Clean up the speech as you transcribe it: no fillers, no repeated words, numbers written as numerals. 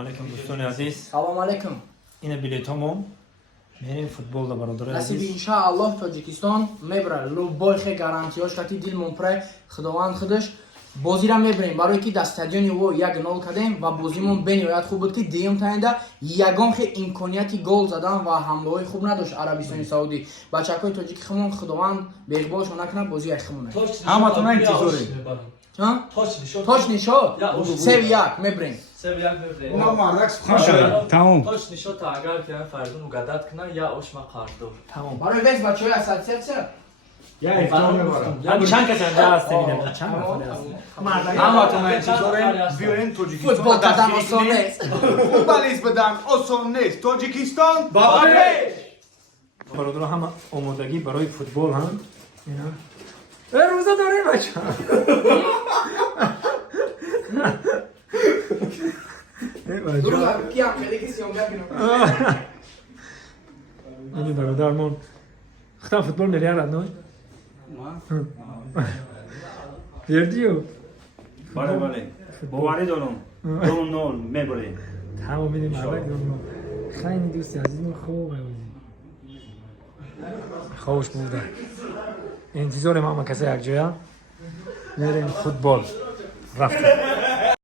علیکم دوستان عزیز. سلام علیکم. این بلیطمون میریم فوتبال دا برادر نصیب عزیز. انشاءالله تاجیکستان میبره لو بایخ گارانتیاش کتی دیل ممپره خداوند خودش بازی را میبریم برای که در استادیوم و 1-0 کردیم و بازیمون بنیاد خوب بود که دیم تاینده یگان خیلی امکانیتی گل زدن و حمله های خوب نداشت عربستان سعودی. بچه‌های تاجیک خمون خداوند بیغبارشون نکنه بازی خمونه. همتون انتظاریم. تاچ نشاد. سه یک میبریم. اونا مردکس خوش شد. تمام. تاچ نشاد تا اگر که فردون مقدد کنن یا اوشما قرارداد. تمام. برای وقت بچه‌های اساتید یا افتار میبرم. هم چند کس اینجا هستیم اینجا چند نفر هستیم. همتون انتظاریم بیاین تاجیکستان فوتبال کردن آسان نیست. فوتبالیست بدن آسان نیست. تاجیکستان باباش. برادر هم آمادگی برای فوتبال هم اینا. روزا داریم بچه. اینی برادرمون خدا فوتبال می‌ریاد نه؟ دیدیو؟ بله باوری دارم 2-0 میبریم. تمام میدیم علاق دارم. خیلی دوستی عزیزم خوبه خوش بوده. انتظار ما کسی یک جایا میریم فوتبال رفتیم.